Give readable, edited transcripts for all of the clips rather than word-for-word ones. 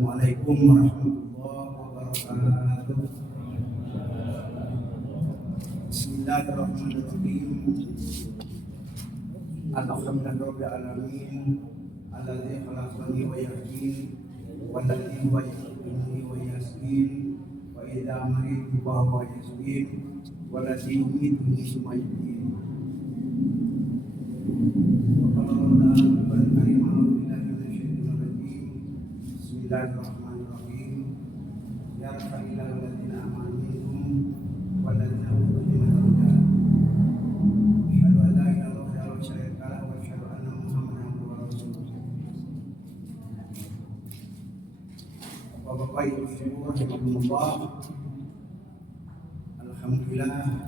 Assalamualaikum warahmatullahi wabarakatuh. Bismillahirrahmanirrahim. Alhamdulillahirabbil alamin. Alladzi khalaqani wa yahdini walladzi huwa yuhyiini wa yumiitu wa idza maritu fa huwa yashfin walladzi yumituni tsumma yuhyiin. Bismillahirrahmanirrahim. Ya rabbana ladzina amanu walladzina utul ilma darajat. Asyhadu an la ilaha illallah wa syarika lahu wa asyhadu anna Muhammadan abduhu wa rasuluh. Bapak Ibu rahimahullah. Alhamdulillah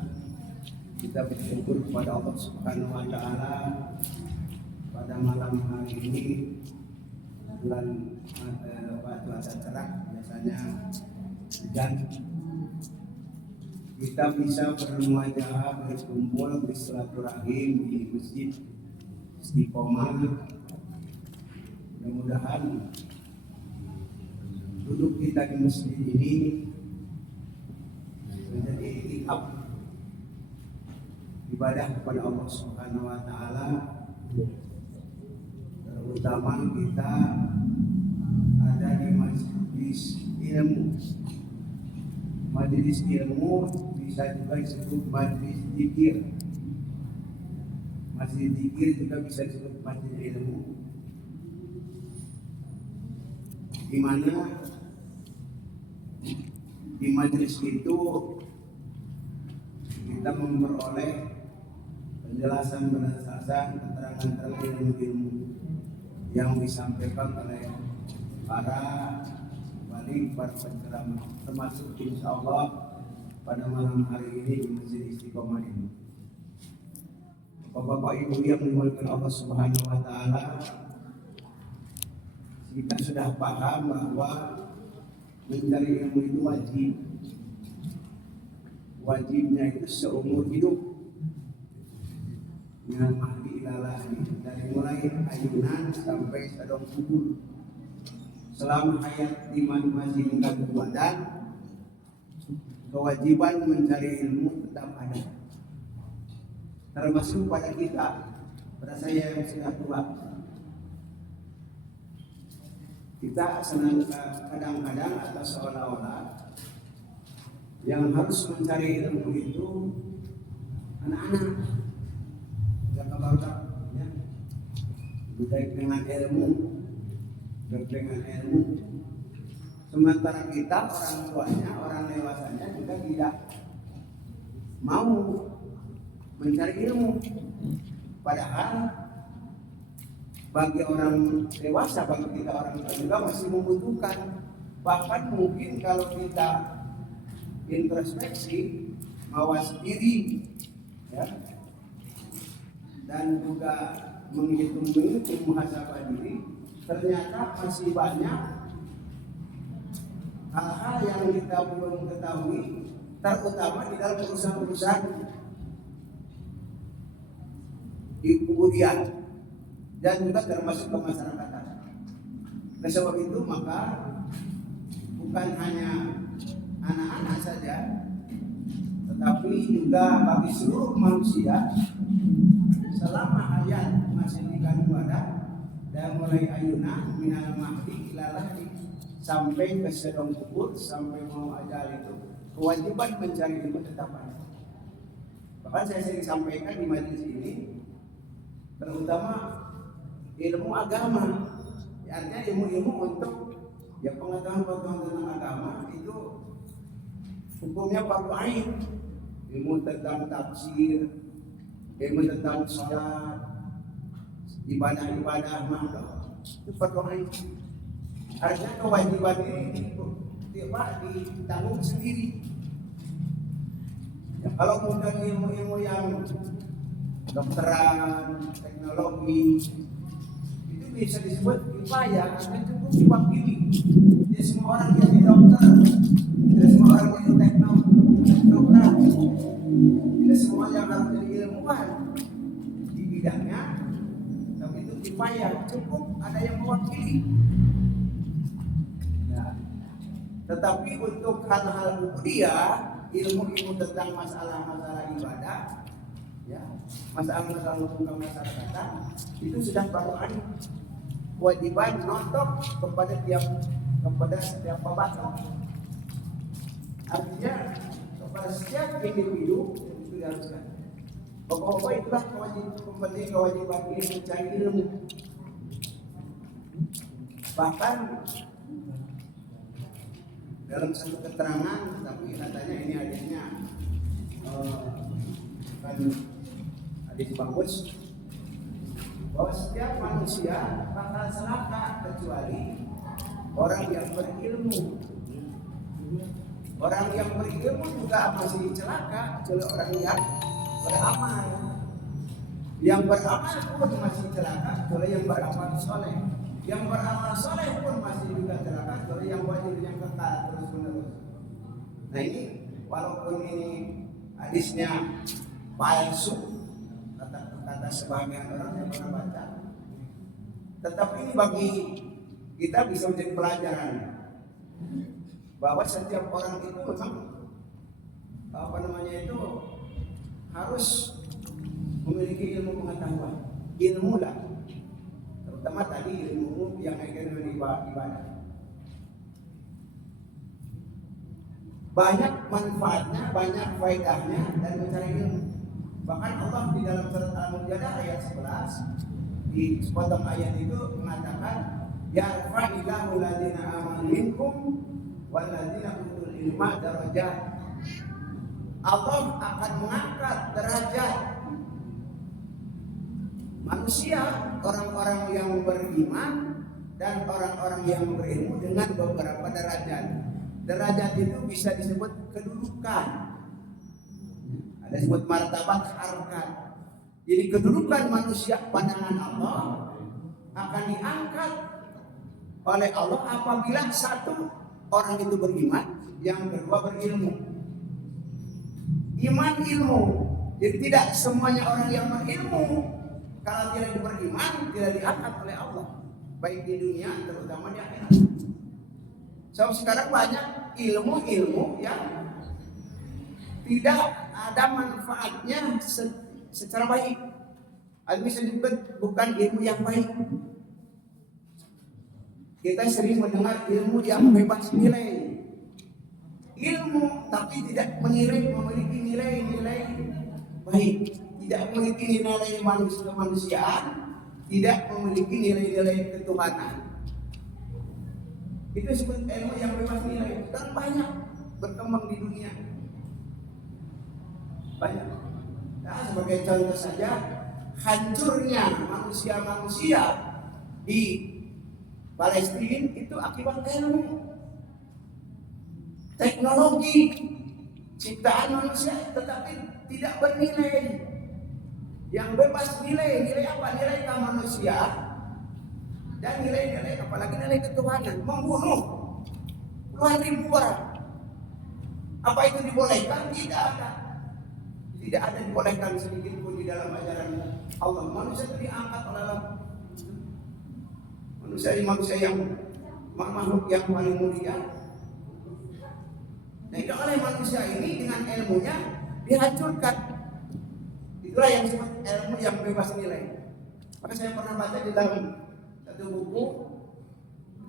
kita bersyukur kepada Allah Subhanahu wa taala pada malam hari ini. Bulan cuaca cerah, biasanya hujan, kita bisa bermuajah, berkumpul, bersilaturahim di masjid Istiqomah. Mudah-mudahan duduk kita di masjid ini menjadi itikaf ibadah kepada Allah Subhanahu wa taala, terutama kita ada di majelis ilmu. Majelis ilmu bisa juga disebut majelis zikir. Majelis zikir juga bisa disebut majelis ilmu, di mana di majelis itu kita memperoleh penjelasan keterangan ilmu yang disampaikan oleh para wali, para penceramah, termasuk insya Allah pada malam hari ini di Masjid Istiqomah ini. Bapak Ibu yang dimuliakan Allah Subhanahu wa taala, kita sudah paham bahwa mencari ilmu itu wajib. Wajibnya itu seumur hidup. Minal mahdi ilalah, dari mulai ayunan sampai sadong kubur. Selama hayat iman masih tinggal badan, kewajiban mencari ilmu tetap ada. Termasuk pada kita, pada saya yang sudah tua. Kita senang kadang-kadang atau seolah-olah yang harus mencari ilmu itu anak-anak. Yang kebarukan, ya, budaya dengan ilmu, dengan ilmu. Sementara kita orang tuanya, orang dewasanya juga tidak mau mencari ilmu. Padahal bagi orang dewasa, bagi kita orang tua juga masih membutuhkan. Bahkan mungkin kalau kita introspeksi, mawas diri, ya, dan juga menghitung muhasabah diri, ternyata masih banyak hal-hal yang kita belum ketahui, terutama di dalam urusan-urusan di kemudian dan juga termasuk kemasyarakatan. Oleh sebab itu maka bukan hanya anak-anak saja, tetapi juga bagi seluruh manusia selama hayat masih dikandung badan, dan mulai ayunan minal mahdi ilalah sampai ke sedang kubur, sampai mau ajal itu kewajiban mencari ilmu tetap ada. Bahkan saya sering sampaikan di majelis ini, terutama ilmu agama, artinya ilmu-ilmu untuk ya pengetahuan tentang agama itu hukumnya fardu ain. Ilmu tentang tafsir, ilmu tentang sholat, ibadah-ibadah makhluk itu fardu ain. Artinya kewajiban ini ditanggung sendiri. Ya, kalau kemudian ilmu-ilmu yang dokteran, teknologi itu bisa disebut kifayah, karena cukup diwakili. Tidak semua orang jadi dokter, tidak semua orang jadi teknokrat, tidak semua yang harus jadi ilmuwan di bidangnya. Tapi itu kifayah, cukup ada yang mewakili. Ya. Tetapi untuk hal-hal ubudiyah, ilmu-ilmu tentang masalah-masalah ibadah, ya, masalah-masalah hukum kemasyarakatan, itu sudah baruan kewajiban nonton kepada setiap pembaca. Artinya kepada setiap individu itu diharuskan. Pokok-pokok itulah kewajiban ini mencari ilmu. Bahkan dalam satu keterangan, tapi katanya ini hadisnya kan hadis bagus, bahwa setiap manusia bakal celaka kecuali orang yang berilmu. Orang yang berilmu juga masih celaka kecuali orang yang beramal. Yang beramal pun masih celaka kecuali yang beramal soleh. Yang beramal soleh pun masih juga celaka kecuali yang wajib yang kekal terus menerus. Nah ini walaupun ini hadisnya palsu, kata sebagian orang yang pernah baca, tetapi ini bagi kita bisa menjadi pelajaran bahwa setiap orang itu memang harus memiliki ilmu pengetahuan, ilmu lah, terutama tadi ilmu yang kaitan dengan ibadah. Banyak manfaatnya, banyak faedahnya dan mencari ilmu. Bahkan Allah di dalam surat Al-Mujadalah ayat 11 di sepotong ayat itu mengatakan yarfa'illahu alladziina aamanu minkum walladziina utul ilma darajat. Allah akan mengangkat derajat manusia, orang-orang yang beriman dan orang-orang yang berilmu dengan beberapa derajat. Derajat itu bisa disebut kedudukan, ada disebut martabat, harkat. Jadi kedudukan manusia pandangan Allah akan diangkat oleh Allah apabila satu orang itu beriman, yang kedua berilmu. Iman ilmu. Jadi tidak semuanya orang yang berilmu kalau tidak beriman tidak diangkat oleh Allah, baik di dunia terutama di akhirat. So sekarang banyak ilmu-ilmu yang tidak ada manfaatnya secara baik. Bisa disebut bukan ilmu yang baik. Kita sering mendengar ilmu yang bebas nilai, ilmu tapi tidak memiliki nilai-nilai baik, tidak memiliki nilai kemanusiaan, tidak memiliki nilai-nilai ketuhanan. Itu disebut ilmu yang bebas nilai dan banyak berkembang di dunia. Banyak. Nah, sebagai contoh saja, hancurnya manusia-manusia di Palestina itu akibat ilmu, teknologi, ciptaan manusia, tetapi tidak bernilai. Yang bebas nilai apa? Nilai kemanusiaan dan nilai-nilai, apalagi nilai ketuhanan. Membunuh puluhan ribu orang, apa itu dibolehkan? Tidak ada dibolehkan sedikit pun di dalam ajaran Allah. Manusia itu diangkat oleh Allah. Manusia yang makhluk yang paling mulia. Nah, itu oleh manusia ini dengan ilmunya dihancurkan. Itulah yang disebut ilmu yang bebas nilai. Maka saya pernah baca di dalam satu buku,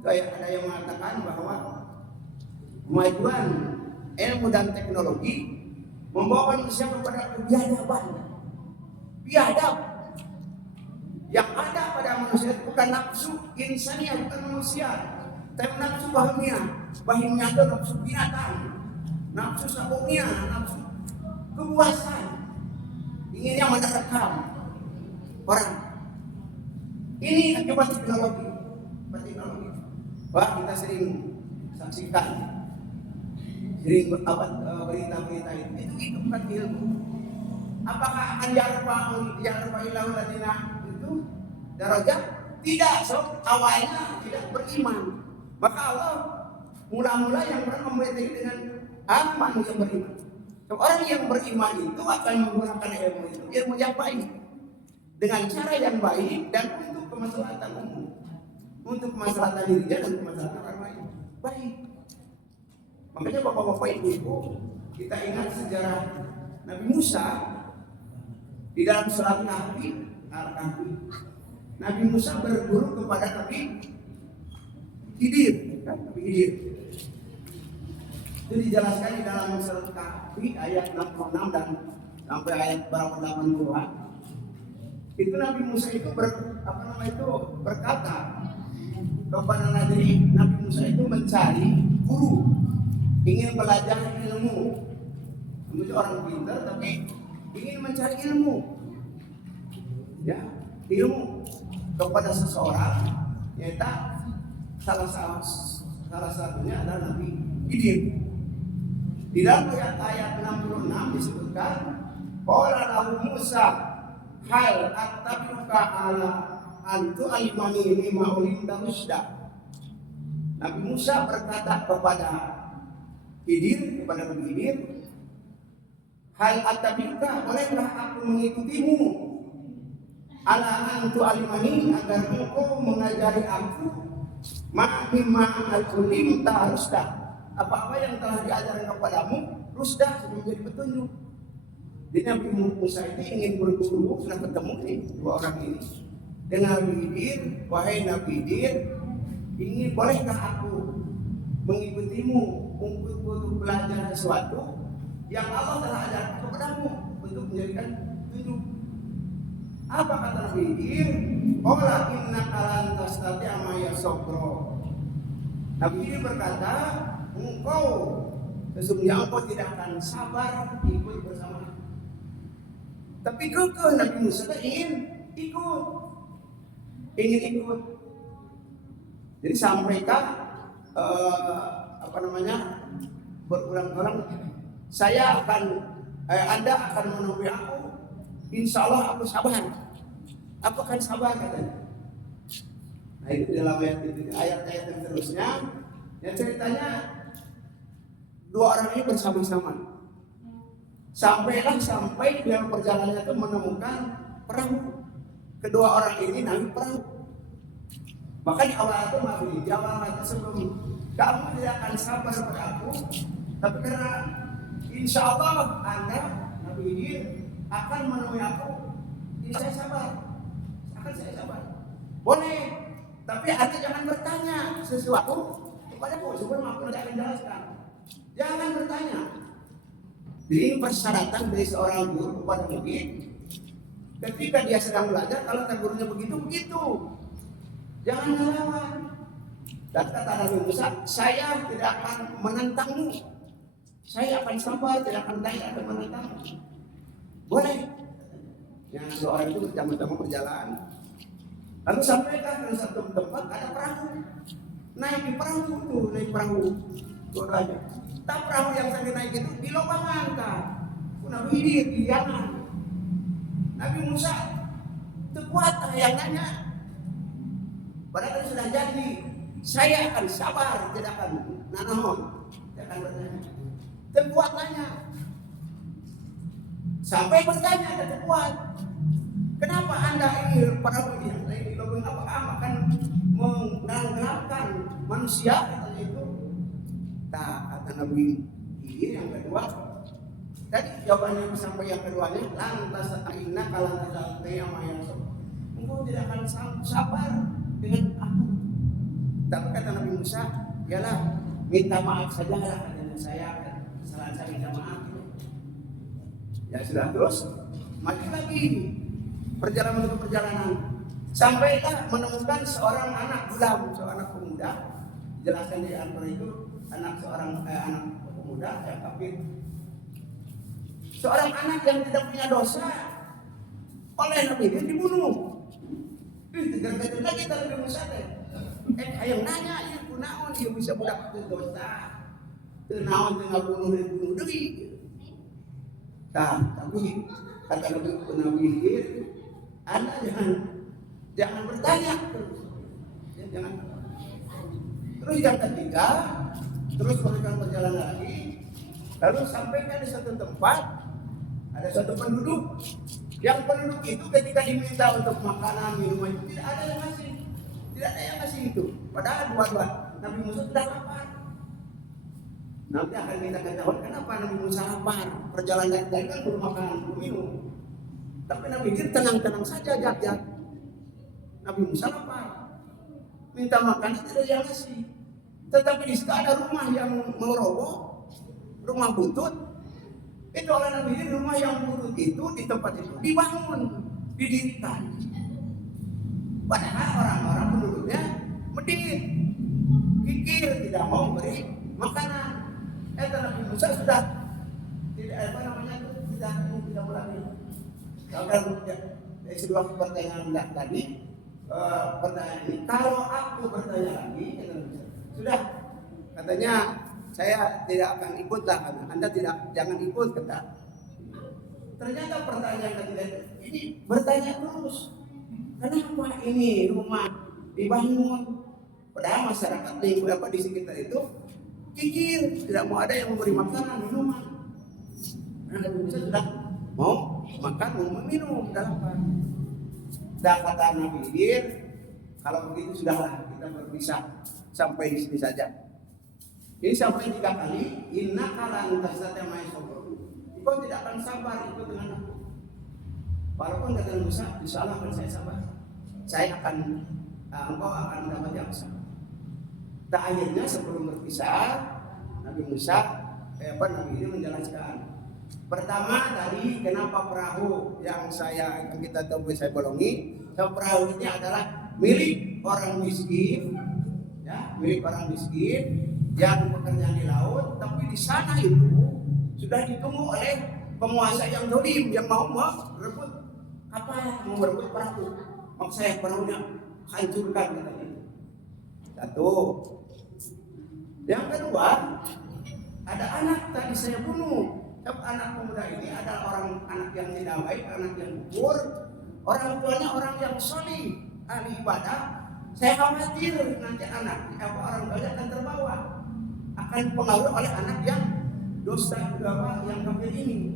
ada yang mengatakan bahwa kemajuan ilmu dan teknologi membawa manusia kepada kebiadaban. Biadab yang ada pada manusia bukan nafsu insania, bukan manusia, tapi nafsu bahimia itu nafsu binatang, nafsu sabonia, nafsu kepuasan, inginnya menerkam orang. Ini akibat teknologi. Wah, kita sering saksikan, sering berita-berita itu bukan ilmu. Apakah akan yarfa'illahu alladziina itu darajat? Tidak, awalnya tidak beriman. Maka Allah mula-mula yang memberitahu dengan aman yang beriman. Orang yang beriman itu akan menggunakan ilmu itu, ilmu yang baik, dengan cara yang baik dan untuk kemaslahatan umum, untuk kemaslahatan dirinya dan kemaslahatan orang lain. baik. Makanya bapak-bapak ibu, kita ingat sejarah Nabi Musa di dalam surat Al-Kahfi. Nabi Musa berguru kepada Nabi Khidir, Nabi Khidir. Itu dijelaskan di dalam surat Kahfi ayat 66 dan sampai ayat berapa 80-an. Itu Nabi Musa itu berkata kepada Nabi Musa itu mencari guru, ingin belajar ilmu. Itu orang pintar tapi ingin mencari ilmu. Ya, ilmu kepada seseorang, yaitu salah satunya adalah Nabi Khidir. Di dalam ayat 66 disebutkan, qala lahu Musa hal attabi'uka ala an tu'allimani mimma ulimta rusyda. Nabi Musa berkata kepada Khidir, kepada Nabi Khidir, hal attabi'uka, bolehkah aku mengikutimu ala an tu'allimani, agar engkau mengajari aku mimma ulimta rusyda, apa-apa yang telah diajarkan kepadamu rusda, menjadi petunjuk. Jadi Nabi Musa ini ingin berguru, sudah ketemu nih dua orang ini dengan Nabi Khidir. Wahai Nabi Khidir, ingin bolehkah aku mengikutimu untuk belajar sesuatu yang Allah telah ajarkan kepadamu untuk menjadikan petunjuk. Apa kata Nabi Khidir? Qala innaka lan tastati'a ma'iya sabra. Nabi Khidir berkata, engkau sesungguhnya engkau tidak akan sabar ikut bersama. Tapi kekeh Nabi Musa ingin ikut. Jadi sampaikan berulang-ulang, Anda akan menemui aku, insya Allah aku sabar. Aku akan sabar, katanya. Nah itu dalam ayat-ayat yang terusnya, yang ceritanya dua orang ini bersama-sama. Sampai dalam perjalanan itu menemukan perahu. Kedua orang ini naik perahu. Maka di awal itu sebelum kamu tidak akan sabar pada aku, tapi karena insya Allah Anda Nabi Khidir akan menemui aku, saya sabar. Boleh, tapi Anda jangan bertanya sesuatu kepadaku sebelum aku tidak akan jelaskan. Jangan bertanya. Jadi ini persyaratan dari seorang guru kepada murid. Ketika dia sedang belajar, kalau gurunya begitu, jangan melawan. Dan kata Nabi Musa, saya tidak akan menentangmu. Saya akan sabar, tidak akan menentangmu. Boleh. Yang seorang itu bersama-sama berjalan. Lalu sampaikan ke satu tempat ada perahu. Naik perahu. Dua-duanya. Tak perahu yang saya naik itu di lobangan kan. Nabi Khidir di jangan. Nabi Musa terkuat yang nanya. Padahal sudah jadi. Saya akan sabar, tidak akan nanahon, tidak akan bertanya. Terkuat nanya. Sampai bertanya ke terkuat. Kenapa Anda ini perahu yang lain di lubang, apakah akan menenggelamkan manusia? Katanya itu. Tak, kata Nabi Khidir yang kedua. Tadi jawabannya sampai yang keduanya, lantas aina kalau sampai yang engkau tidak akan sabar dengan aku. Tapi kata Nabi Musa, yalah minta maaf saja lah, katanya saya kesalahan saya minta maaf. Ya sudah, terus maju lagi perjalanan sampailah menemukan seorang anak gulam, seorang anak pemuda. Jelaskan di antara itu anak pemuda yang kafir. Seorang anak yang tidak punya dosa oleh Nabi dia dibunuh. Tegar-tegar lagi Nabi Musa teh. Ayo nanya ya kunaon dia bisa budak itu dosa. Tenaon tengah bunuh deui. Tapi kata Nabi Khidir, Anda jangan bertanya. Jangan. Terus yang ketiga, terus melanjutkan perjalanan lagi. Lalu sampaikan di satu tempat ada satu penduduk. Yang penduduk itu ketika diminta untuk makanan, minuman itu tidak ada yang ngasih itu. Padahal dua-dua Nabi Musa sudah lapar. Nanti akan kita ketahui kenapa Nabi Musa lapar. Perjalanan tadi kan belum makan, belum minum. Tapi Nabi Khidir tenang-tenang saja, jak. Nabi Musa lapar, minta makan tidak yang ngasih. Tetapi di situ ada rumah yang mau roboh, rumah butut. Itu oleh Nabi Khidir, rumah yang butut itu di tempat itu dibangun, didirikan. Padahal orang-orang penduduknya medit, kikir, tidak mau beri makanan. Nabi Musa sudah tidak tidak lagi. Kalau sebuah pertanyaan tadi, pertanyaan ini, kalau aku bertanya lagi, sudah katanya saya tidak akan ikut lah, Anda jangan ikut kata. Ternyata pertanyaan ketiga ini bertanya terus, kenapa ini rumah dibangun? Padahal masyarakat di sekitar itu kikir, tidak mau ada yang memberi makanan, minuman. Nabi Musa sudah mau makan, mau minum, dalam apa? Dan kata Nabi Khidir, kalau begitu sudahlah kita berpisah sampai di sini saja. Ini sampai 3 kali, inna kalan tasata ma'isabur. Engkau tidak akan sabar ikut dengan aku. Walaupun kata Musa, insyaallah akan saya sabar. Saya akan, engkau akan mendapat yang sabar. Tak akhirnya sebelum berpisah, Nabi Musa, Nabi ini menjelaskan. Pertama tadi kenapa perahu yang kita temui saya bolongi, perahu ini adalah milik orang miskin, ya, milik orang miskin yang bekerja di laut, tapi di sana itu sudah ditunggu oleh penguasa yang zalim yang mau merebut kapal, mau merebut perahu. Maksud saya perahunya hancurkan katanya. Satu. Yang kedua, ada anak tadi saya bunuh. Anak pemuda ini adalah anak yang tidak baik, anak yang kufur. Orang tuanya orang yang solih, ahli ibadah. Saya khawatir nanti orang tuanya akan terbawa, akan pengaruh oleh anak yang dosa yang kafir ini.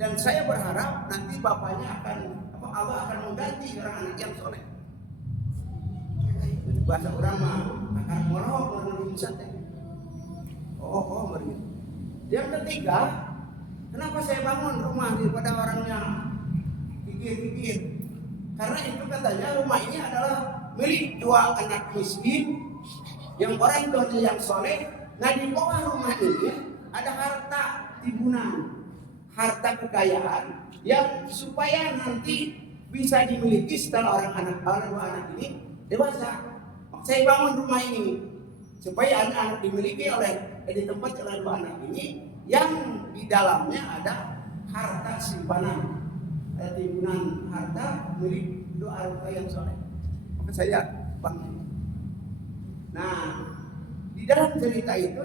Dan saya berharap nanti bapaknya Allah akan mengganti orang anak yang soleh. Bahasa orang mah akan morok menurut saya. Begitu. Yang ketiga, kenapa saya bangun rumah daripada orangnya kikir-kikir? Karena itu katanya rumah ini adalah milik 2 anak miskin yang orang tuanya yang soleh. Nah di bawah rumah ini ada harta timbunan, harta kekayaan yang supaya nanti bisa dimiliki setelah orang 2 anak ini dewasa. Saya bangun rumah ini supaya anak-anak dimiliki di tempat oleh 2 anak ini yang di dalamnya ada harta simpanan, timbunan harta milik 2 harta yang soleh. Maka saya bangun. Nah, di dalam cerita itu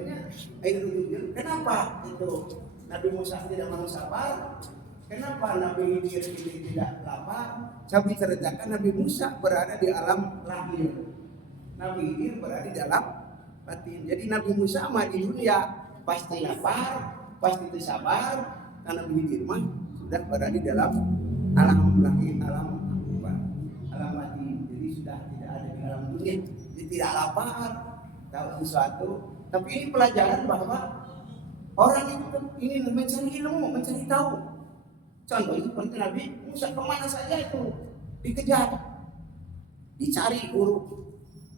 kenapa itu Nabi Musa tidak mau sabar? Kenapa Nabi Khidir ini tidak lapar? Saya ceritakan Nabi Musa berada di alam lahir, Nabi Khidir berada di alam batin. Jadi Nabi Musa mah di dunia pasti lapar, pasti sabar, karena Nabi Khidir mah sudah berada di dalam alam lahir, alam batin. Jadi sudah tidak ada di alam dunia, jadi tidak lapar, tahu sesuatu. Tapi ini pelajaran bahwa orang itu ingin mencari ilmu, mencari tahu. Contohnya seperti Nabi Musa, kemana saja itu dikejar, dicari guru.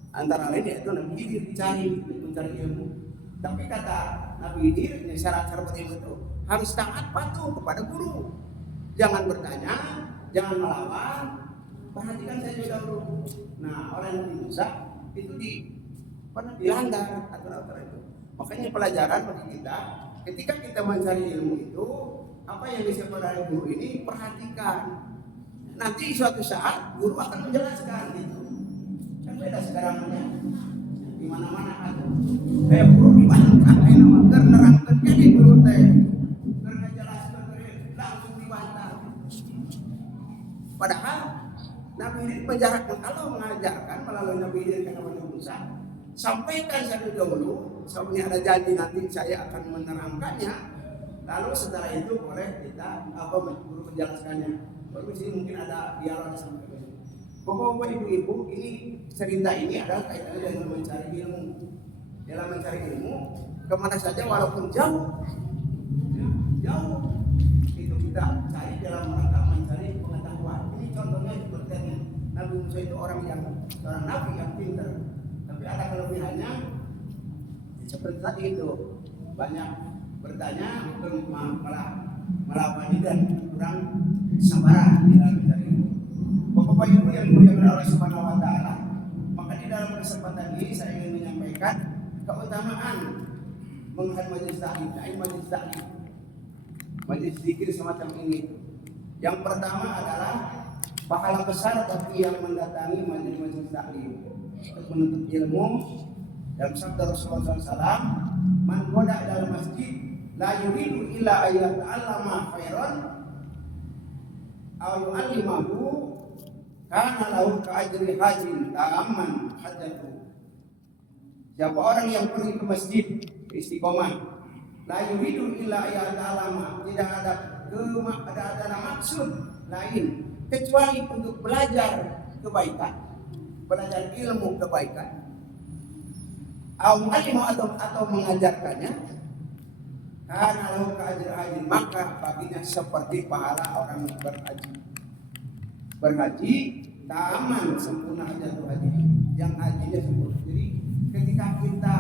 Antara lain yaitu Nabi Khidir dicari mencari ilmu. Tapi kata Nabi Khidir, syarat-syarat ilmu itu harus taat patuh kepada guru. Jangan bertanya, jangan melawan. Perhatikan saja dahulu. Nah, oleh Nabi Musa itu dilanggar aturan-aturan itu. Makanya pelajaran bagi kita, ketika kita mencari ilmu itu, apa yang disebut oleh guru ini perhatikan. Nanti suatu saat guru akan menjelaskan itu. Kan beda sekarang di mana-mana ada. Kayak guru di mana kain nama nerangkan jadi guru teh. Karena jelaskan langsung dibantah. Padahal Nabi ini menjarakkan Allah mengajarkan melalui Nabi ini kepada Nabi Musa. Sampaikan satu dahulu, sebelumnya ada janji nanti saya akan menerangkannya. Lalu setelah itu boleh kita guru menjelaskannya. Baru sini mungkin ada dialog sama kita. Bapak-bapak, ibu-ibu, ini cerita ini adalah kaitannya dengan mencari ilmu. dalam mencari ilmu kemana saja walaupun jauh, ya, jauh itu kita cari dalam rangka mencari pengetahuan. Ini contohnya seperti ini. Nabi Musa itu orang nabi yang pintar, tapi ada kelebihannya seperti tadi itu, banyak bertanya malah melakukan dan kurang sabaran di dalam mencari ilmu. Bapak Ibu yang dimuliakan oleh Subhanahu wa Ta'ala, maka di dalam kesempatan ini saya ingin menyampaikan keutamaan menghadiri majelis taklim, majelis zikir semacam ini. Yang pertama adalah pahala besar bagi yang mendatangi majelis taklim untuk menuntut ilmu. Dalam sabda Rasulullah SAW, man qada dalam masjid la yuridu illa ayat ta'allama khairan aw yu'allimahu kana lahu ka'ajri hajin ta'amman hajjatu. Siapa orang yang pergi ke masjid istiqomah, la yuridu illa ayat ta'allama, tidak ada maksud lain kecuali untuk belajar kebaikan, belajar ilmu kebaikan, atau mengajarkannya, karena lahu ka'ajri hajin, maka baginya seperti pahala orang berhaji taman sempurna hajatu haji, yang hajinya sempurna. Jadi ketika kita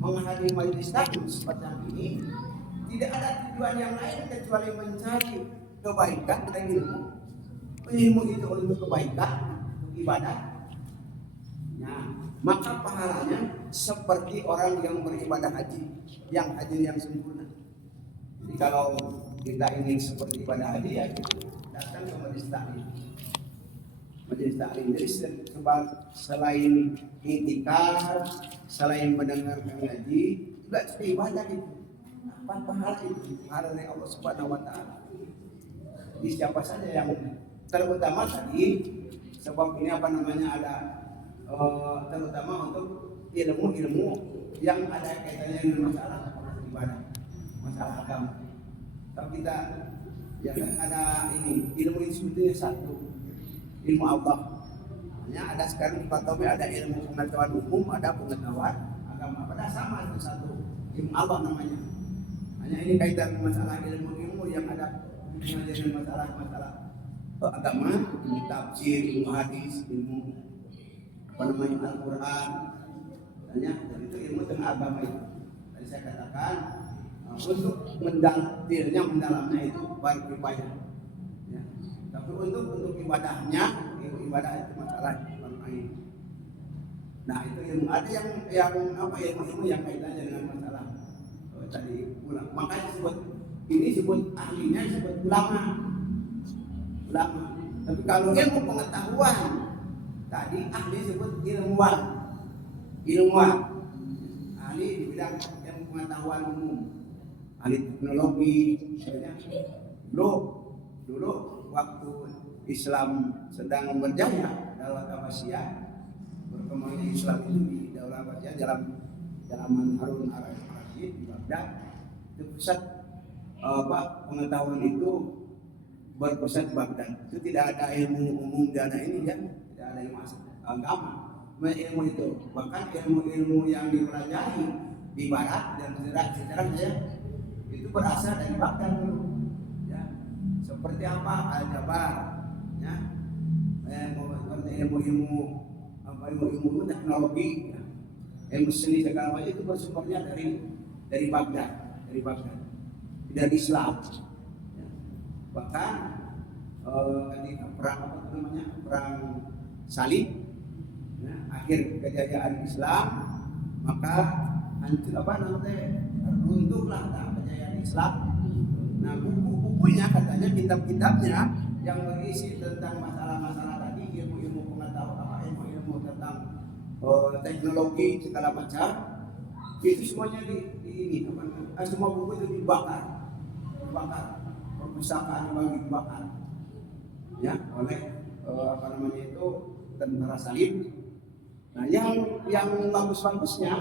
menghadiri majelis taklim seperti ini, tidak ada tujuan yang lain kecuali mencari kebaikan dan ilmu. Ilmu itu untuk kebaikan, untuk ibadah. Nah, maka pahalanya seperti orang yang beribadah haji, yang haji yang sempurna. Jadi kalau kita ingin seperti ibadah haji, ya datang ke majelis taklim. Majelis taklim jadi selain i'tikaf, selain mendengarkan ngaji, juga ibadah itu. Apa pahala itu? Pahala dari Allah Subhanahu wa Ta'ala. Jadi siapa saja yang terutama tadi, sebab ini ada terutama untuk ilmu-ilmu yang ada kaitannya dengan masalah ibadah, masalah agama. Kalau kita ya kan ada ini ilmu itu sebetulnya satu, ilmu Allah. Hanya ada sekarang kita tahu ada ilmu pengetahuan umum, ada pengetahuan agama. Pada sama itu satu, ilmu Allah namanya. Hanya ini kaitan masalah ilmu-ilmu yang ada dengan masalah agama, ilmu tafsir, ilmu hadis, ilmu Al-Quran, dan itu ilmu tentang agama itu. Tadi saya katakan untuk mendalamnya itu berupaya. Ya. Tapi untuk ibadahnya, ibadah itu masalah lain. Nah itu ilmu ada yang ilmu yang kaitannya dengan masalah tadi ulama. Makanya disebut ahlinya disebut ulama. Tapi kalau ilmu pengetahuan tadi ahli disebut ilmuwan. Ahli di bidang ilmu pengetahuan umum, ahli teknologi. Misalnya dulu waktu Islam sedang berjaya, Daulah Abbasiyah, berkembangnya Islam itu di Daulah Abbasiyah zaman Harun al-Rashid di Baghdad, itu pusat pengetahuan itu berpusat di Baghdad. Itu tidak ada ilmu umum, tidak ada ini ya, tidak ada ilmu agama, ilmu itu. Bahkan ilmu yang dipelajari di barat dan sejarah ya, itu berasal dari Baghdad dulu. Ya. Seperti apa aljabar, ya, ilmu teknologi, ya. Ilmu seni segala macam itu bersumbernya dari Baghdad, dari Islam. Ya. Bahkan ketika perang salib, ya, akhir kejayaan Islam, maka runtuhlah kejayaan Islam. Nah buku-bukunya katanya kitab-kitabnya yang berisi tentang masalah-masalah tadi, ilmu pengetahuan, ilmu tentang teknologi segala macam, itu semuanya semua buku itu dibakar, perpustakaan dibakar, ya, oleh tentara salib. Nah yang bagus-bagusnya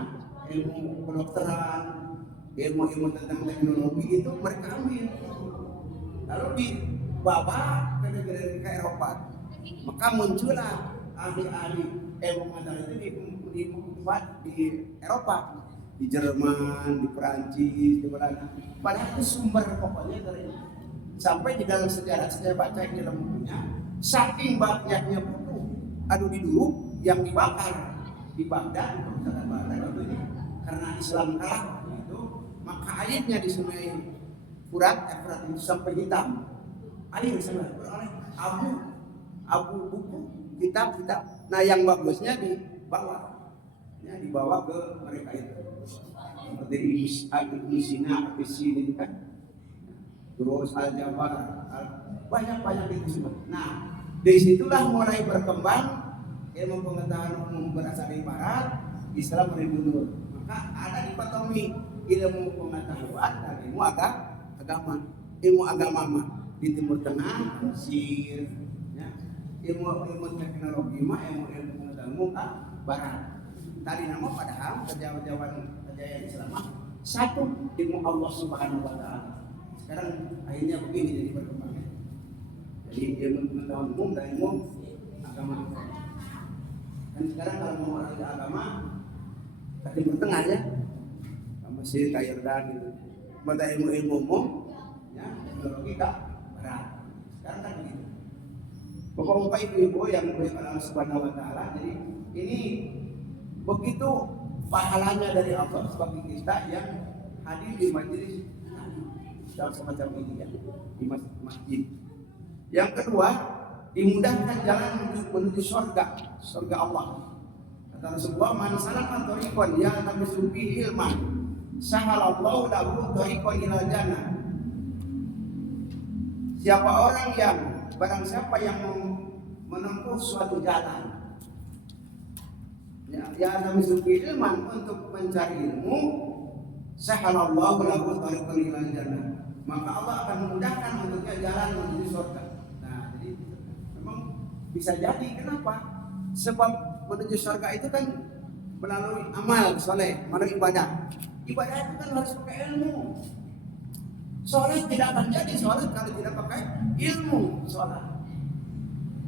ilmu kedokteran, ilmu tentang teknologi itu mereka ambil, lalu dibawa ke negara Eropa, maka muncullah ahli-ahli ilmu pengetahuan itu di Eropa, di Jerman, di Perancis, di mana. Padahal itu sumber pokoknya dari sampai di dalam sejarah saya baca di dalam bukunya, saking banyaknya buku adu didulu yang dibakar di Baghdad, perusahaan Baghdad itu karena Islam kalah itu, maka airnya di sungai Furat itu sampai hitam. Air sana beroleh abu buku kitab. Nah yang bagusnya dibawa ke mereka itu. Seperti Ibnu Sina, Ibnu kan, terus Al-Jabar, banyak itu semua. Nah, disitulah mulai berkembang ilmu pengetahuan umum berasal dari Barat, Islam dari Timur. Maka ada dikotomi ilmu pengetahuan dan ilmu agama. Ilmu agama di Timur Tengah, Mesir, ya. Ilmu teknologi ilmu pengetahuan Barat. Tadi nama padahal kejayaan Islam satu ilmu Allah Subhanahu wa taala. Sekarang akhirnya begini jadi berkembangnya. Jadi ilmu pengetahuan umum dan ilmu agama. Dan sekarang kalau mau ada agama ke Timur Tengah ya, Mesir, Jordan gitu. Mata ilmu umum, ya teknologi Barat. Sekarang kan begitu. Bapak-bapak ibu-ibu yang dimuliakan Allah Subhanahu wa taala, jadi ini begitu pahalanya dari Allah sebagai kita yang hadir di majelis dalam semacam ini ya, di masjid. Yang kedua, dimudahkan jalan menuju surga Allah. Kata Rasulullah, man salaka thariqan yaltamisu fihi ilman, sahalallahu lahu thariqan ilal jannah. Barang siapa yang menempuh suatu jalan, ya yaltamisu fihi ilman, untuk mencari ilmu, sahalallahu lahu thariqan ilal jannah, maka Allah akan memudahkan untuknya jalan menuju surga. Nah, jadi memang bisa jadi. Kenapa? Sebab menuju surga itu kan melalui amal soleh, melalui ibadah. Ibadah itu kan harus pakai ilmu. Sholat tidak akan jadi sholat kalau tidak pakai ilmu sholat.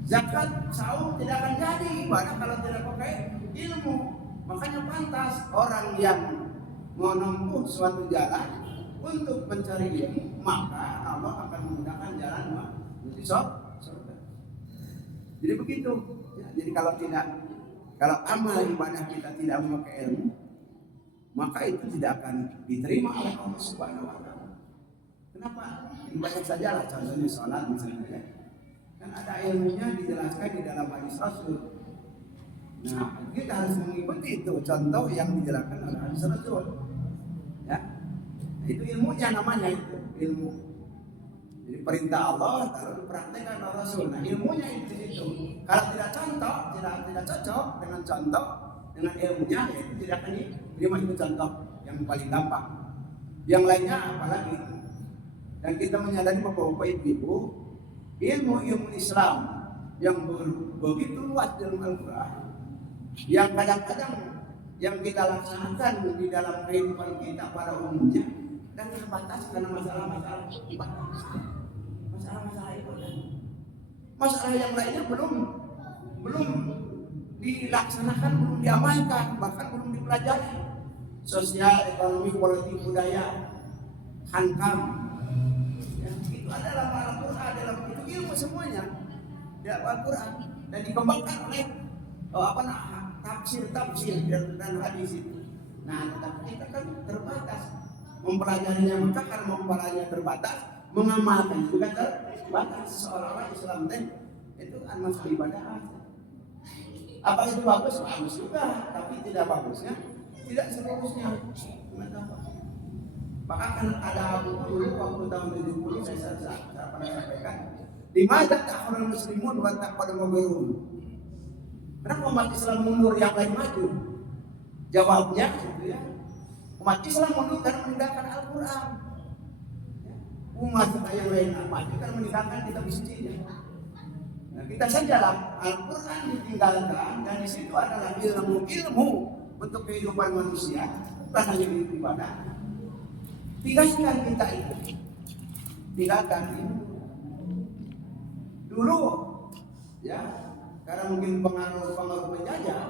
Zakat, saum tidak akan jadi ibadah kalau tidak pakai ilmu. Makanya pantas orang yang menempuh suatu jalan untuk mencari ilmu, maka Allah akan memudahkan jalan menuju surga. Jadi begitu. Ya, jadi kalau amal ibadah kita tidak memakai ilmu, maka itu tidak akan diterima oleh Allah Subhanahu wa taala. Kenapa? Ibadah saja lah, contohnya sholat misalnya ya. Kan ada ilmunya dijelaskan di dalam hadis Rasul. Nah, kita harus mengikuti itu contoh yang dijelaskan oleh hadis Rasul. Ya. Itu ilmunya namanya itu ilmu. Jadi perintah Allah lalu dipraktekkan oleh Rasul. Nah ilmunya itu situ. Kalau tidak cocok dengan contoh dengan ilmunya, ya itu tidak akan diterima. Itu contoh yang paling gampang. Yang lainnya apalagi itu. Dan kita menyadari bapak-bapak ibu, ilmu Islam yang begitu luas dalam Al-Quran, yang kadang-kadang yang kita laksanakan di dalam kehidupan kita pada umumnya, dan terbatas karena masalah-masalah ibadah. Masalah-masalah ibadah. Masalah yang lainnya belum dilaksanakan, belum diamalkan, bahkan belum dipelajari. Sosial, ekonomi, politik, budaya, hankam. Ya, itu adalah Al-Quran, dalam itu ilmu semuanya. Dalam Al-Quran dan dikembangkan oleh tafsir dan hadis itu. Nah, tetapi kita kan terbatas mempelajarinya, maka karena mempelajarinya terbatas, mengamalkan juga terbatas. Seolah-olah Islam itu masalah ibadah. Apa itu bagus? Bagus juga, tapi tidak bagusnya tidak seluruhnya. Maka kan ada dulu waktu tahun 70 saya pernah sampaikan, di mana ta'khurul muslimun wa taqaddamul. Kenapa umat Islam mundur yang lain maju? Jawabnya gitu ya. Umat Islam mundur karena meninggalkan Al-Quran. Umat yang lain maju karena meninggalkan kitab sucinya. Nah, kita sajalah Al-Quran ditinggalkan, dan di situ adalah ilmu untuk kehidupan manusia, bukan hanya ibadah. Tinggalkan kita itu. Tinggalkan itu. Dulu ya, karena mungkin pengaruh penjajah,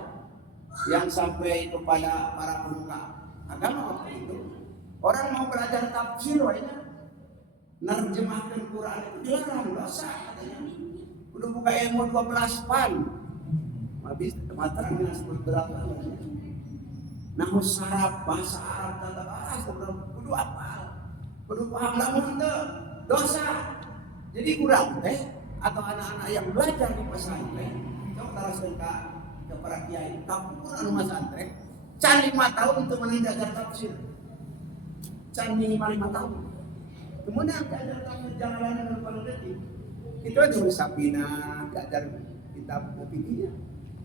yang sampai kepada para pemuka agama waktu itu. Orang mau belajar tafsir, nerjemahkan Quran itu dilarang, dosa katanya. Udah buka ilmu 12 pan, habis materi yang sebut berapa? Nahu saraf, bahasa Arab, tata bahasa, kudu apa? Kudu paham lamun teu dosa. Jadi kurang atau anak-anak yang belajar di pesantren, coba teraskan ke para kiai, tapi Quran pesantren, can 5 tahun untuk belajar tafsir, can minimal 5 tahun. Kemudian belajar tafsir jangan dengan peneliti. Itu aja Sabina, belajar kitab fikihnya,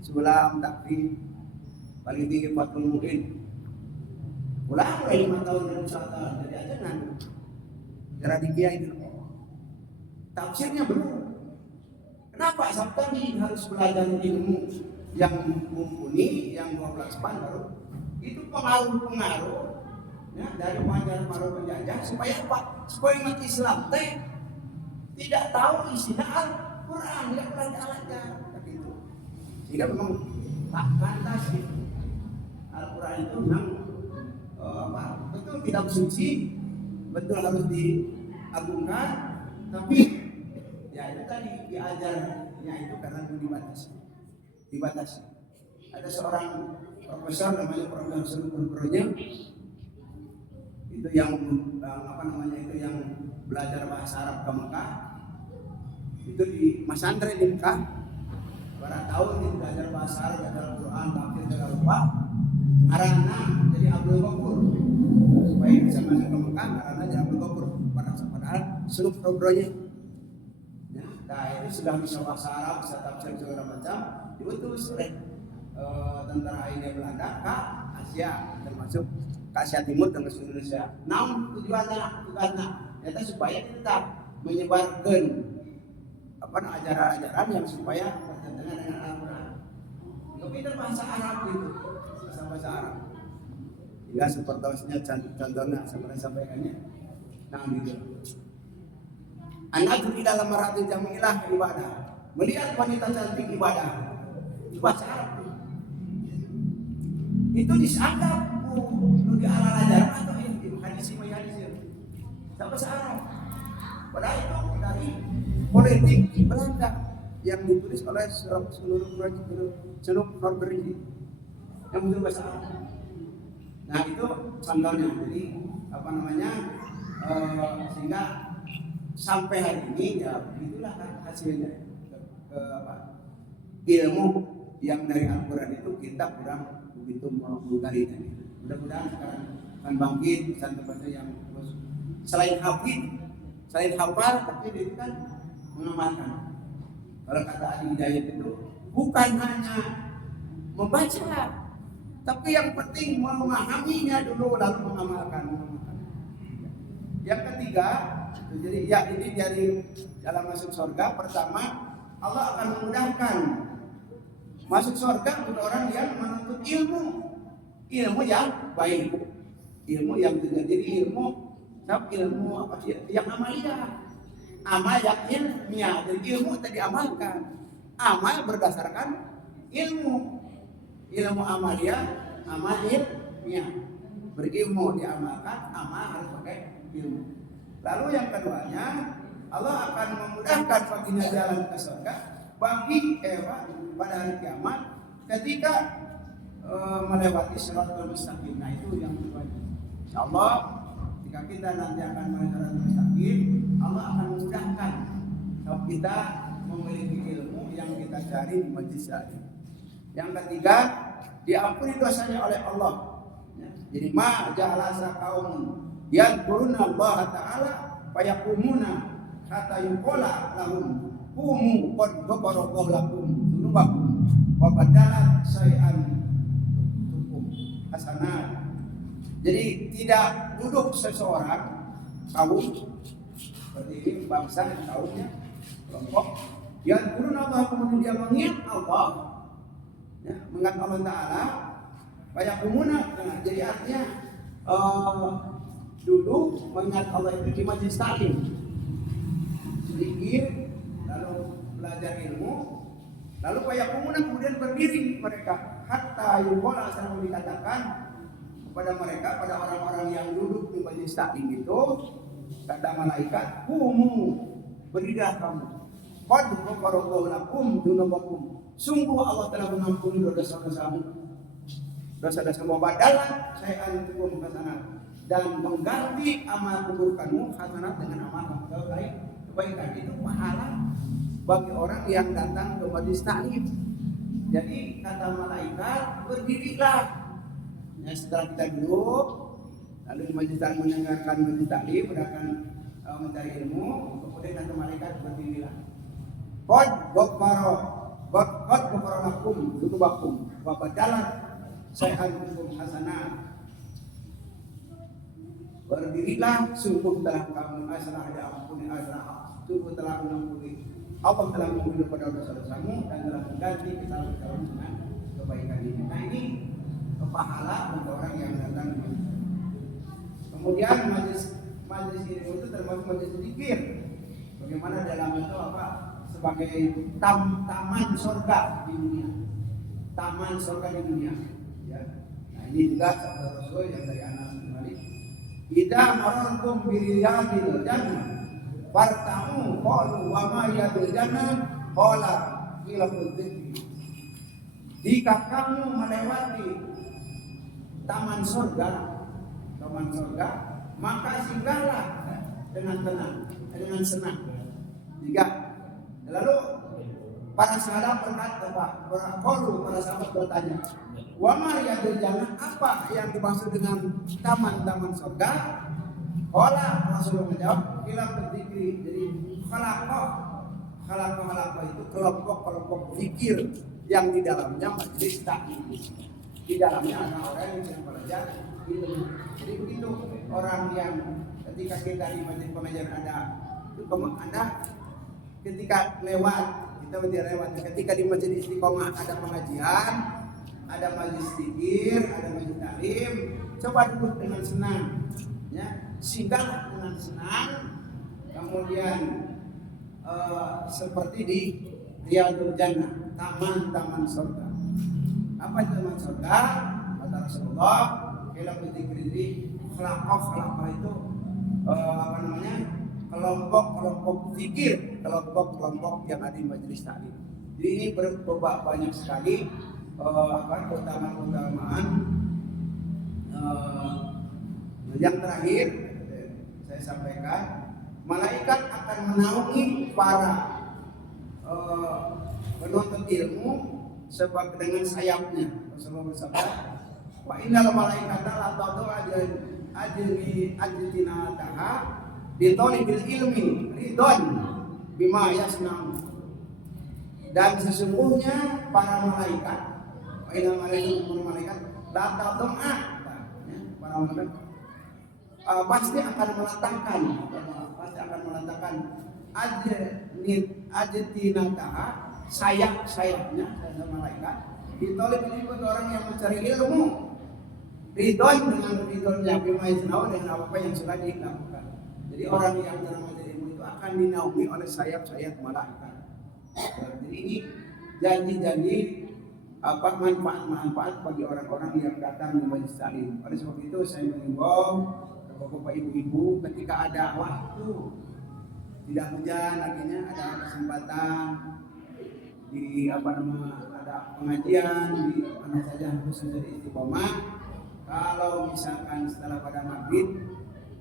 Sulam, Takrib, paling tinggi 40 mungkin. Ulang 5 tahun dan 1 tahun, jadi aja nanti. Cara di kiai itu. Tafsirnya belum. Kenapa Sabtani harus belajar ilmu yang mumpuni, yang 12 pan baru? Itu pengaruh-pengaruh ya, dari pengajar-pengaruh penjajah supaya apa? Supaya umat Islam tidak tahu istilah Al-Quran, tidak belajar begitu. Sehingga memang tak pantas itu. Al-Quran itu memang betul kitab suci, betul harus diagungkan, tapi ya itu tadi diajarnya itu karena dibatasi. Ada seorang profesor namanya Profesor Nurpronya, itu yang yang belajar bahasa Arab ke Mekah, itu di Masantren di Mekah, berapa tahun dia belajar bahasa Arab, belajar Quran, tafsir segala rupa, karena jadi Abdul Ghafur supaya bisa masuk ke Mekah, karena jadi Abdul Ghafur padahal seluruh programnya. Nah ini sudah bisa bahasa Arab, bisa tafsir segala macam, diutus oleh tentara Hindia Belanda ke Asia, termasuk ke Asia Timur dan ke Indonesia. Namun tujuannya ternyata supaya tetap menyebarkan ajaran-ajaran yang supaya bertentangan dengan Al-Quran. Tapi itu bahasa Arab gitu, bahasa Arab. Hingga sepertinya contohnya saya sampaikannya. Nah gitu. Anak di dalam marati jamilah ibadah, melihat wanita cantik ibadah, itu bahasa Arab. Itu dianggap di ala ajaran atau hadis bahasa Arab. Padahal itu dari politik Belanda yang ditulis oleh seluruh Norwegia yang betul bahasa Arab. Nah itu contohnya. Jadi sehingga sampai hari ini ya itulah hasilnya ilmu yang dari Al-Quran itu kita kurang begitu memulgarinya. Mudah-mudahan sekarang akan bangkit pesantren yang terus selain hafal tapi itu kan mengamalkan. Kalau kata Ali Hidayat itu bukan hanya membaca, tapi yang penting memahaminya dulu lalu mengamalkan. Yang ketiga, jadi ya ini dari dalam masuk surga, pertama Allah akan memudahkan masuk surga untuk orang yang menuntut ilmu yang baik, ilmu yang tidak jadi ilmu apa sih yang amalia, amal yang ilmiah. Jadi ilmu tadi amalkan, amal berdasarkan ilmu amalia, amal ilmiah. Berilmu diamalkan, amal harus pakai ilmu. Lalu yang keduanya, Allah akan memudahkan baginya jalan ke surga bagi pada hari kiamat ketika melewati siratal mustaqim. Nah itu yang kedua. Insyaallah jika kita nanti akan melewati siratal mustaqim, Allah akan memudahkan kalau kita memiliki ilmu yang kita cari di majlis tadi. Yang ketiga, diampuni dosanya oleh Allah. Jadi ma ja'ala qaumun yadhkuruna Allah Ta'ala fayakumuna hatta yuqala lahum qumu qad ghafara lakum dzunubakum wa badalat syai'an hasanat. Jadi tidak duduk seseorang kaum seperti ini, bangsa dan kaumnya kelompok yang turun Allah kemudian dia mengingat Allah, ya, mengingat Allah Ta'ala banyak kumuna. Nah, jadi artinya duduk mengingat Allah itu di majlis taklim, zikir, lalu belajar ilmu, lalu banyak kumuna kemudian berdiri mereka hatta hatta yuqala sampai dikatakan kepada mereka, pada orang-orang yang duduk di majelis taklim itu, kata malaikat, "Kumu, berilah kamu. Qad ghafarallahu lakum dzunubakum." Sungguh Allah telah mengampuni dosa-dosamu. Dosa-dosamu badalan saya antum hasanat, dan mengganti amal keburukanmu hasanat dengan amal kebaikan. Itu pahala bagi orang yang datang ke majelis taklim. Jadi kata malaikat, berdirilah. Ya, setelah kita duduk, lalu majelis taklim mendengarkan majelis taklim, akan mencari ilmu, kemudian kata malaikat, berdirilah. Qad ghafara lakum dzunubakum wa badalan sayyi'atikum hasanat. Berdirilah, sungguh telah kamu asrah ada ampuni asrah, sungguh telah mengampuni. Allah telah mengampuni pada dosa-dosamu dan telah mengganti kesalahan-kesalahan dengan kebaikan ini. Nah, ini pahala untuk orang yang datang. Kemudian majelis ilmu itu termasuk majelis zikir. Bagaimana dalam itu apa? Sebagai taman surga di dunia. Taman surga di dunia. Ya. Nah, ini juga sabda Rasul yang dari Anas bin Malik. Idza marartum bi riyadil jannah fartamu qalu wa ma yadil jannah qala qila dzikri. Jika kamu melewati taman surga, maka singgahlah dengan tenang, dengan senang. Jika lalu para sahabat para sahabat bertanya, wa ma yadil jannah, apa yang dimaksud dengan taman-taman surga? Qala Rasulullah menjawab, qila dzikri. Jadi khalaqah itu kelompok zikir yang di dalamnya majelis taklim. Di dalamnya ada orang yang sedang belajar ilmu. Jadi begitu orang yang ketika kita di majelis pengajian ada ketika lewat ketika di masjid Istiqomah ada pengajian, ada majelis zikir, ada majelis taklim, coba duduk dengan senang, ya, singgah dengan senang, kemudian seperti di Riyadul Jannah, taman-taman surga. Apa itu taman surga? Kata Rasulullah, kalau berzikir khalaqah itu kelompok zikir, kelompok yang ada di majelis taklim. Jadi ini banyak sekali keutamaan. Yang terakhir saya sampaikan, malaikat akan menaungi para penuntut ilmu sebab dengan sayapnya. Rasulullah bersabda, wa innal malaikata la tadu ajrina taha bitolibil ilmi ridon bima yasna'u. Dan sesungguhnya para malaikat, para malaikat la tadu para malaikat pasti akan meletakkan ajtinataha, sayap-sayapnya dari malaikat ditolak itu orang yang mencari ilmu, ridon dengan ridonnya bima yasna'u, dengan apa yang sudah dilakukan. Jadi orang yang dalam mencari ilmu itu akan dinaungi oleh sayap-sayap malaikat. Jadi ini janji-janji manfaat bagi orang-orang yang datang di majelis taklim. Oleh sebab itu saya mengimbau Bapak Ibu, ketika ada waktu tidak hujan, akhirnya ada kesempatan di ada pengajian di mana saja, khususnya di Istiqomah. Kalau misalkan setelah pada maghrib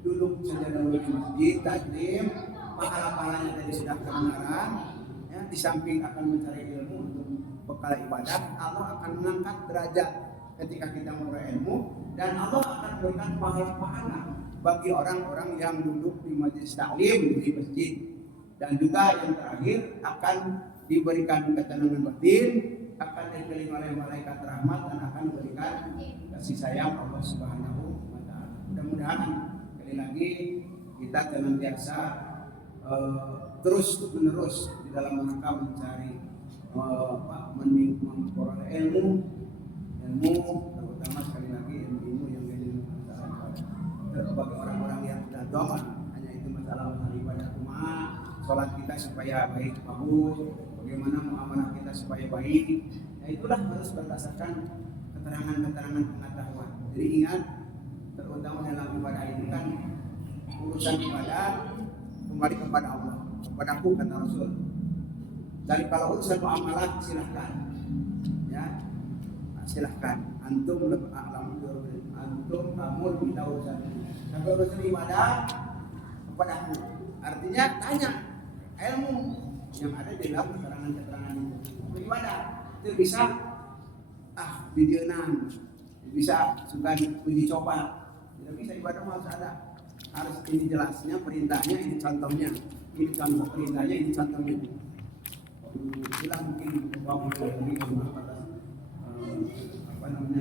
duduk saja dulu di masjid taklim, pahala-pahalanya tadi sudah kebenaran. Ya, di samping akan mencari ilmu untuk bekal ibadah, Allah akan mengangkat derajat ketika kita memperoleh ilmu, dan Allah akan berikan pahala-pahala bagi orang-orang yang duduk di majelis taklim di masjid. Dan juga yang terakhir akan diberikan ketenangan batin, akan dikelilingi oleh malaikat rahmat, dan akan diberikan kasih sayang Allah Subhanahu wa taala. Mudah-mudahan sekali lagi kita senantiasa terus menerus di dalam rangka mencari memperoleh ilmu, terutama sekali lagi ilmu yang bagi orang-orang yang tidak doa, hanya itu masalah ibadah rumah, sholat kita supaya baik bagus, bagaimana muamalah kita supaya baik. Nah, itulah harus berdasarkan keterangan-keterangan pengetahuan. Jadi ingat, terutama dalam ibadah ini kan urusan ibadah kembali kepada Allah, kepadaku kata Rasul. Dari kalau urusan muamalah silahkan, ya silahkan. Antum lebih alam, antum kamu lebih tahu urusan. Tapi urusan ibadah kepadaku, artinya tanya ilmu yang ada di dalam keterangan-keterangan itu. Ibadah itu bisa videonan, bisa suka uji coba, tidak bisa ibadah harus ini jelasnya, perintahnya, ini contohnya, ini contoh perintahnya, ini contohnya. Bilang mungkin bahwa ini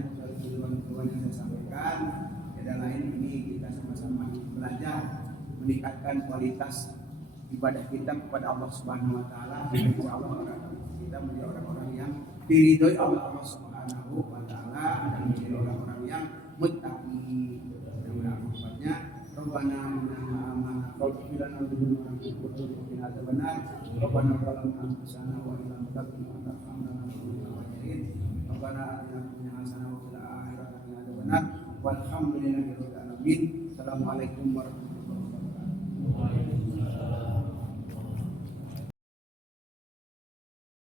tujuan yang saya sampaikan, ada lain ini kita sama-sama belajar meningkatkan kualitas ibadah kita kepada Allah Subhanahu Wa Taala. Insya Allah kita menjadi orang-orang yang diridhoi oleh Allah Subhanahu Wa Taala dan menjadi orang-orang yang muttaqin. Mudah-mudahan Rabbana amanah Rabbana benar Rabbana zalamna anfusana wa illam taghfir lana Rabbana atina fid dunya hasanah wa fil akhirati hasanah benar walhamdulillahirabbil alamin. Assalamualaikum warahmatullahi wabarakatuh.